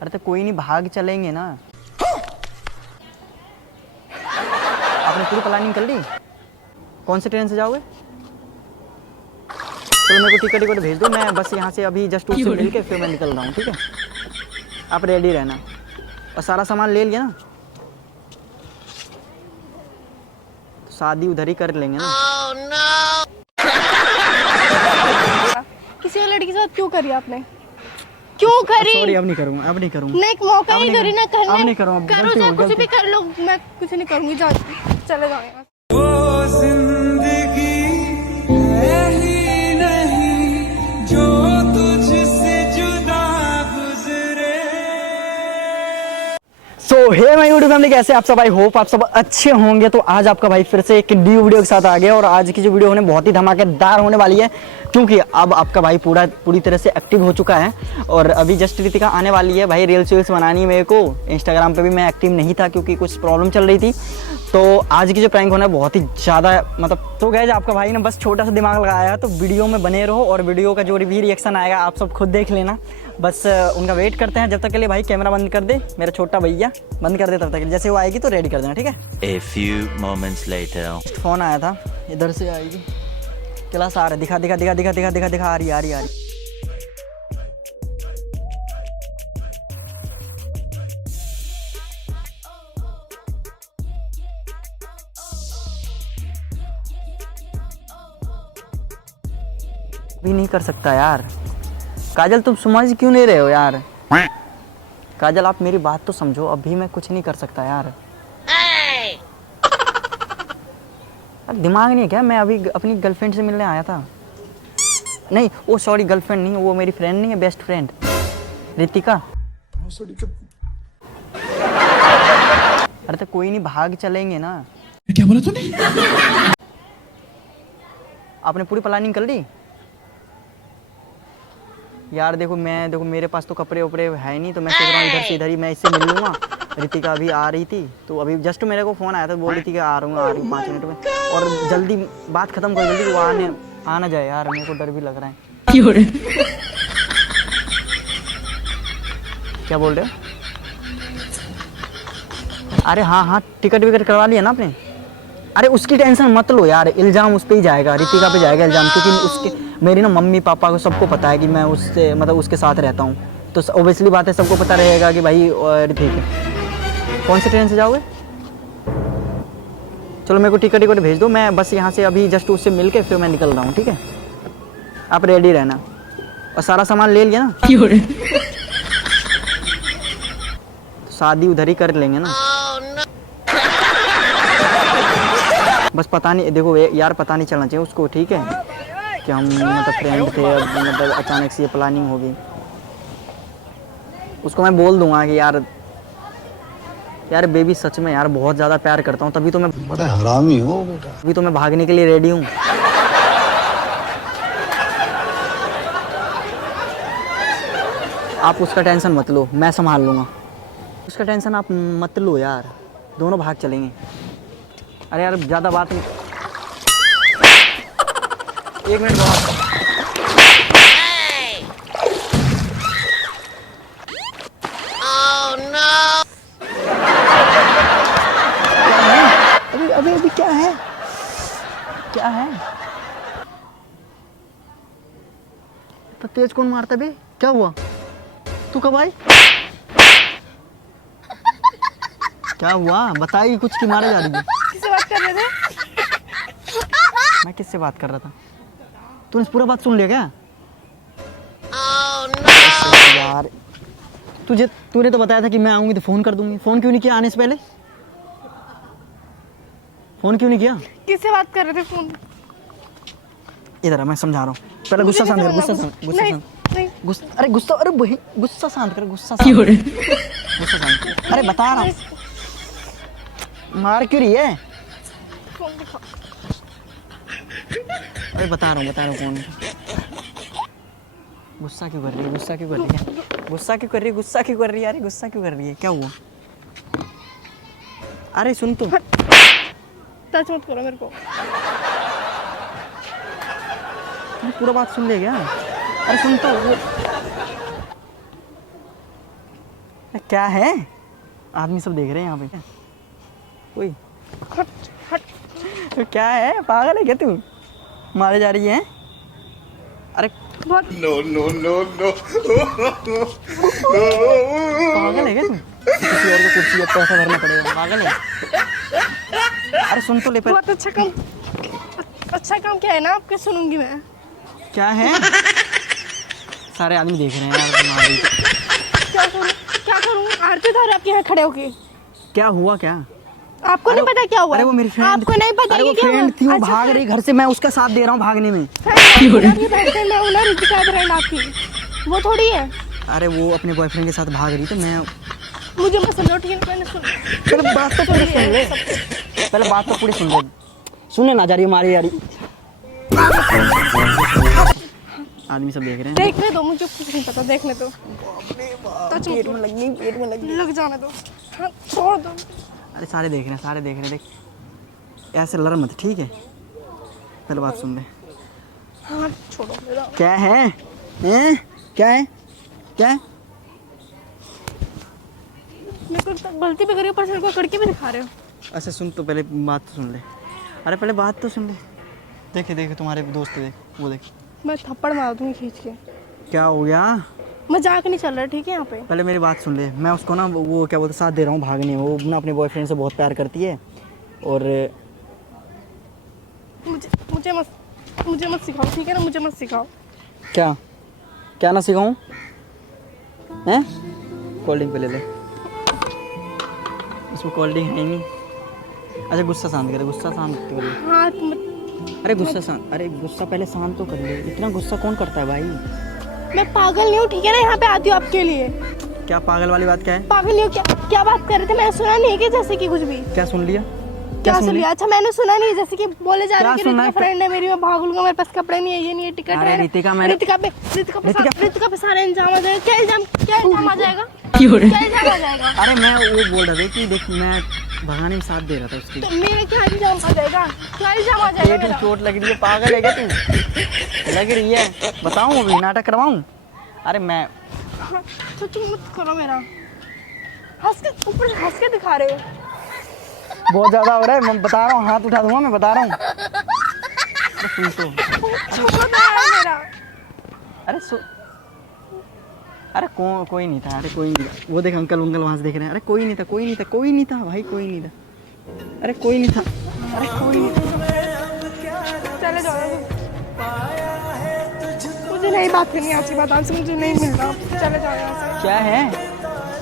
अरे तो कोई नहीं, भाग चलेंगे ना। आपने पूरी प्लानिंग कर ली? कौन सी ट्रेन से जाओगे? चलो मेरे को टिकट भेज दो, मैं बस यहाँ से अभी जस्ट उससे मिल के फिर मैं निकल रहा हूँ, ठीक है? आप रेडी रहना और सारा सामान ले लिया ना, तो शादी उधर ही कर लेंगे ना। किसी और लड़की के साथ क्यों करी आपने? क्यों करी? सॉरी, अब नहीं करूँगा, अब नहीं करूँगा। नहीं, एक मौका ही दो ना करने। अब नहीं करूँगा, करो, चाहे कुछ भी कर लो, मैं कुछ नहीं करूँगी। जाओ, चले जाओ यहाँ। सो हे माय यूट्यूब फैमिली, कैसे आप सब? आई होप आप सब अच्छे होंगे। तो आज आपका भाई फिर से एक न्यू वीडियो के साथ आ गया और आज की जो वीडियो होने बहुत ही धमाकेदार होने वाली है, क्योंकि अब आपका भाई पूरी तरह से एक्टिव हो चुका है। और अभी जस्ट रितिका आने वाली है। भाई रील्स वील्स बनानी है मेरे को, इंस्टाग्राम पे भी मैं एक्टिव नहीं था क्योंकि कुछ प्रॉब्लम चल रही थी। तो आज की जो प्रैंक होना है बहुत ही ज़्यादा तो गाइस आपका भाई ने बस छोटा सा दिमाग लगाया है, तो वीडियो में बने रहो और वीडियो का जो भी रिएक्शन आएगा आप सब खुद देख लेना। बस उनका वेट करते हैं। जब तक के लिए भाई कैमरा बंद कर दे मेरा छोटा भैया, बंद कर दे तब तक। जैसे वो आएगी तो रेडी कर देना, ठीक है? A few moments later. Phone आया था, इधर से आएगी। क्लास आ रहा है, दिखा दिखा दिखा दिखा दिखा दिखा दिखा, आ रही आ रही आ रही। भी नहीं कर सकता यार। काजल तुम समझ क्यों नहीं रहे हो यार? काजल आप मेरी बात तो समझो, अभी मैं कुछ नहीं कर सकता यार। दिमाग नहीं है क्या? मैं अभी अपनी गर्लफ्रेंड से मिलने आया था। नहीं, वो सॉरी, गर्लफ्रेंड नहीं, वो मेरी फ्रेंड नहीं है, बेस्ट फ्रेंड रितिका। अरे तो कोई नहीं, भाग चलेंगे ना। क्या बोला तूने? आपने पूरी प्लानिंग कर ली? यार देखो मेरे पास तो कपड़े उपड़े है नहीं, तो मैं सोच रहा हूँ इधर से इधर ही मैं इससे मिल लूँगा। रितिका अभी आ रही थी, तो अभी जस्ट मेरे को फ़ोन आया था, बोल रही थी कि आ रही हूँ 5 मिनट में। और जल्दी बात ख़त्म कर, जल्दी वो आ ना जाए यार, मेरे को डर भी लग रहा है। क्या बोल रहे हो? अरे हाँ, टिकट विकट करवा लिया ना आपने? अरे उसकी टेंशन मत लो यार, इल्ज़ाम उस पर ही जाएगा, रितिका पे जाएगा इल्ज़ाम, क्योंकि उसके मेरी ना मम्मी पापा को सबको पता है कि मैं उससे उसके साथ रहता हूँ। तो ओबियसली बात है, सबको पता रहेगा कि भाई ठीक है। कौन सी ट्रेन से जाओगे? चलो मेरे को टिकट भेज दो, मैं बस यहाँ से अभी जस्ट उससे मिल के फिर मैं निकल रहा हूँ, ठीक है? आप रेडी रहना और सारा सामान ले लिया ना, तो शादी उधर ही कर लेंगे ना। बस पता नहीं, देखो यार, पता नहीं चलना चाहिए उसको, ठीक है? कि हम फ्रेंड थे, अब अचानक से ये प्लानिंग हो गई। उसको मैं बोल दूंगा कि यार बेबी सच में यार बहुत ज़्यादा प्यार करता हूँ, तभी तो मैं बड़ा हरामी हो बेटा। अभी तो मैं भागने के लिए रेडी हूँ। आप उसका टेंशन मत लो, मैं संभाल लूँगा। उसका टेंशन आप मत लो यार, दोनों भाग चलेंगे। अरे यार ज़्यादा बात नहीं, 1 मिनट बाद। अभी क्या है? तो तेज कौन मारता बे? क्या हुआ? तू कब आई? क्या हुआ बताइए कुछ, की मारे जा रही है? किससे बात कर रहे थे? मैं किससे बात कर रहा था? तूने पूरा बात सुन लिया क्या? यार तूने तो बताया था कि मैं आऊंगी तो फोन कर दूंगी। फोन क्यों नहीं किया आने से पहले? फोन क्यों नहीं किया? किससे बात कर रहे थे फोन? इधर आ, मैं समझा रहा हूँ। पहले गुस्सा शांत कर, गुस्सा शांत। अरे गुस्सा शांत कर, गुस्सा शांत। अरे बता रहा हूँ, मार क्यों रही है? फोन दिखा। अरे बता रहा हूँ कौन। गुस्सा क्यों कर रही है? गुस्सा क्यों कर रही है? अरे गुस्सा क्यों कर रही है? क्या हुआ? अरे सुन तुम, टच मत करो मेरे को। पूरा बात सुन ले क्या? अरे सुन तो, क्या है? आदमी सब देख रहे हैं यहाँ पे। कोई हट हट। तो क्या है? पागल है क्या तू? मारे जा रही है? अरे बहुत पागल है क्या तू? किसी और को कुर्सी या पैसा भरना पड़ेगा, पागल है? अरे सुन तो ले पर। बहुत अच्छा काम क्या है ना आपके, सुनूंगी मैं। क्या है? सारे आदमी देख रहे हैं यार, मार रही है। क्या करूँ आरती उतार आपके यहाँ खड़े होके। क्या हुआ क्या? आपको नहीं पता क्या हुआ? अरे वो मेरी फ्रेंड। आपको नहीं पता अरे वो कि क्या हुआ? फ्रेंड थी, वो अच्छा, भाग रही घर से, मैं उसका साथ दे रहा हूँ भागने में। मैं हूँ ना रितिका फ्रेंड आपकी, वो थोड़ी है। अरे वो अपने बॉयफ्रेंड के साथ भाग रही थी, मैं मुझे मत समझो, ठीक है? मैंने सुना। पहले बात तो पूरी सुन ले, पहले बात तो पूरी सुन ले। सुनने ना जा रही मारी यारी। आदमी सब देख रहे हैं। देखने दो, मुझे कुछ नहीं पता, देखने दो। पेट में लग गई, पेट में लग जाने दो। हाँ, छोड़ दो। अरे सारे देख रहे हैं, सारे देख रहे हैं, देख ऐसे लड़ मत, ठीक है? पहले बात सुन ले। हाँ छोड़ो मेरा। क्या है? हैं? क्या है? क्या है? मेरे को तो गलती भी करी, ऊपर से मेरे को कड़की भी दिखा रहे हो। अच्छा सुन तो, पहले बात तो सुन ले। अरे पहले बात तो सुन ले। देखे देखे तुम्हारे दोस्त, देख वो देख। मैं थप्पड़ मार दूंगी खींच के। क्या हो गया? मजाक नहीं चल रहा, ठीक है? यहाँ पे पहले मेरी बात सुन ले। मैं उसको ना वो क्या बोलते साथ दे रहा हूँ भागने में। वो ना अपने बॉयफ्रेंड से बहुत प्यार करती है और मुझे मत सिखाओ, ठीक है ना? मुझे मत सिखाओ। क्या क्या ना सिखाऊं? हैं? कोल्ड ड्रिंक पे ले ले, उसमें कोल्ड ड्रिंक है ही नहीं। अच्छा गुस्सा शांत कर, गुस्सा शांत कर। हाँ अरे गुस्सा शांत, अरे गुस्सा पहले शांत तो कर ले। इतना गुस्सा कौन करता है भाई? मैं पागल नहीं हूँ, ठीक है ना? यहाँ पे आती हूँ आपके लिए। क्या पागल वाली बात क्या है? पागल नहीं हूँ क्या बात कर रहे थे? मैंने सुना नहीं कि जैसे कि कुछ भी। क्या सुन लिया? क्या सुन लिया? अच्छा मैंने सुना नहीं, जैसे कि बोले जा रहे क्या हैं कि सुनना रितिका है? फ्रेंड है मेरी, मैं भाग लूंगा, मेरे पास कपड़े नहीं है, ये नहीं है, टिकट अरे है। रितिका रितिका पे सारा इंजाम आ जाएगा। क्या इल्जाम आ जाएगा? क्या इल्जाम आ जाएगा? अरे मैं वो बोल रहा था कि देख मैं भगाने में साथ दे रहा था उसकी। तो मेरे क्या इल्जाम आ जाएगा? क्या इल्जाम आ जाएगा पेट में मेरा? चोट लग रही है, पागल है क्या तू? लग रही है, बताऊं अभी नाटक करवाऊं? अरे मैं हाँ, तो तुम मत करो मेरा। हंस के ऊपर हंस के दिखा रहे हो। बहुत ज्यादा हो रहा है, मैं बता रहा हूँ, हाथ उठा दूंगा, मैं बता रहा हूँ। अरे सुन तो। छोड़ो मेरा। अरे अरे कोई नहीं था, अरे कोई नहीं था। वो देख अंकल वहां से देख रहे हैं। अरे कोई नहीं था भाई, कोई नहीं था। अरे कोई नहीं था, अरे कोई नहीं था। चले जाओ, मुझे नहीं बात करनी आपकी, बात आपसे मुझे नहीं मिलना। चले जाओ यहाँ से। क्या है?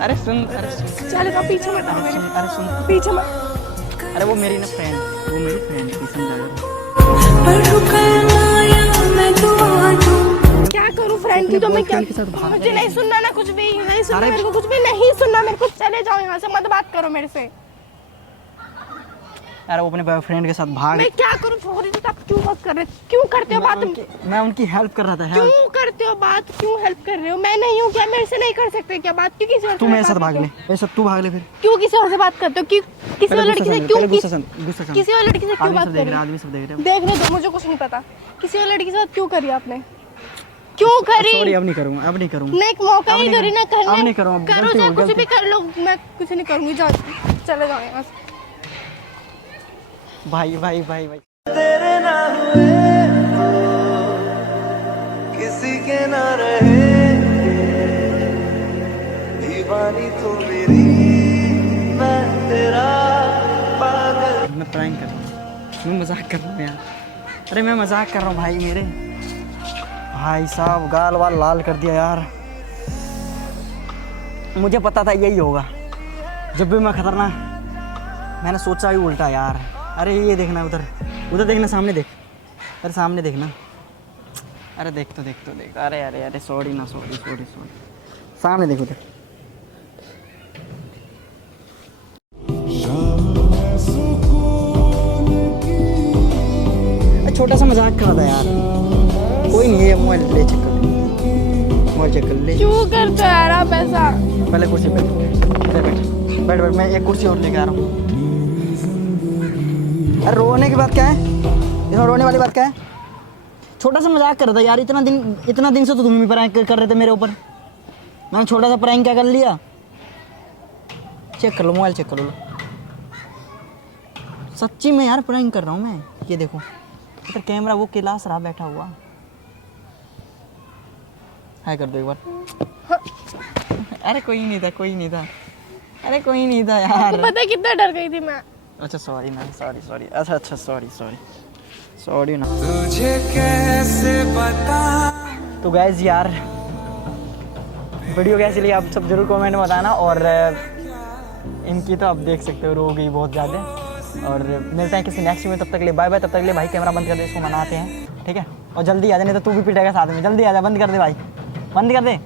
अरे सुन, चले जाओ, पीछे मत आओ मेरे। अरे सुन, पीछे मत। अरे वो मेरी ना फ्रेंड, वो मेरी फ्रेंड थी, समझा? क्या करूं फ्रेंड की? तो मैं क्या, बॉयफ्रेंड के साथ भाग मुझे नहीं सुनना ना, कुछ भी नहीं सुनना। अरे मेरे को कुछ भी नहीं सुनना, मेरे को चले जाओ यहाँ से, मत बात करो मेरे से। अरे वो अपने बॉयफ्रेंड के साथ भाग। मैं क्या करूं? छोड़ी तो आप क्यों बात कर रहे हो? क्यों करते हो बात? मैं उनकी हेल्प कर रहा था। हेल्प? क्यों करते हो बात? क्यों हेल्प कर रहे हो? मैं नहीं हूँ क्या? मेरे से नहीं कर सकते क्या बात? क्यों किसी और से तू मेरे साथ बात भाग करते ले, हो? ऐसा तू भाग ले फिर। क्यों किसी और से बात करते हो? क्यों किसी और लड़की से क्यों? गुस्सा किसी और लड़की से क्यों बात कर रहे हो? आदमी सब देख रहे हैं। देखने दो, मुझे कुछ नहीं पता। किसी और लड़की के साथ क्यों करी आपने? क्यों करी? सॉरी, अब नहीं करूंगा, अब नहीं करूंगा। नहीं, मौका ही दो रही ना करने। अब नहीं करूंगा, करो गलती चाहे हो कुछ गई। भी कर लो, मैं कुछ नहीं करूंगी। जाओ, चले जाओ यहाँ से। भाई तेरे ना हुए किसी के ना रहे, दीवानी तू मेरी, मैं तेरा पागल। मैं प्रैंक कर रहा हूँ, मैं मजाक कर रहा हूँ यार। अरे मैं मजाक कर रहा हूँ भाई। मेरे भाई साहब गाल वाल लाल कर दिया यार। मुझे पता था यही होगा। जब भी मैं खतरनाक, मैंने सोचा ही उल्टा यार। अरे ये देखना, उधर देखना, सामने देख, अरे सामने देखना। अरे देख। अरे सॉरी, सामने देखो उधर। छोटा सा मजाक कर रहा था यार। कोई नहीं है, मोबाइल ले चेक कर ले। क्यों करते हो यार आप ऐसा? पहले कुर्सी पे बैठ। मैं एक कुर्सी और लेके आ रहा हूँ। अरे रोने की बात क्या है? इसमें रोने वाली बात क्या है? छोटा सा मजाक कर रहा था यार। इतना दिन से तो तुम भी प्रैंक कर रहे थे मेरे ऊपर। मैंने छोटा सा प्रैंक क्या कर लिया? चेक कर लो, मोबाइल चेक कर लो। सच्ची में यार प्रैंक कर रहा हूँ मैं। ये देखो तो कैमरा वो कैलाश रहा बैठा हुआ। हाय कर दो एक बार। अरे कोई नहीं था, कोई नहीं था, अरे कोई नहीं था यार। आपको पता है कितना डर गई थी मैं। अच्छा सॉरी ना, सॉरी सॉरी, अच्छा सॉरी सॉरी सॉरी ना। तुझे कैसे बता। तो गैस यार वीडियो कैसी लगी आप सब जरूर कमेंट में बताना। और इनकी तो आप देख सकते हो रो गई बहुत ज़्यादा। और मिलते हैं किसी नेक्स्ट में, तब तक के लिए बाय बाय। तब तक के लिए भाई कैमरा बंद कर दे, इसको मनाते हैं ठीक है। और जल्दी आ जा, नहीं तो तू भी पिटेगा साथ में। जल्दी आ जा, बंद कर दे भाई, बंद कर दे।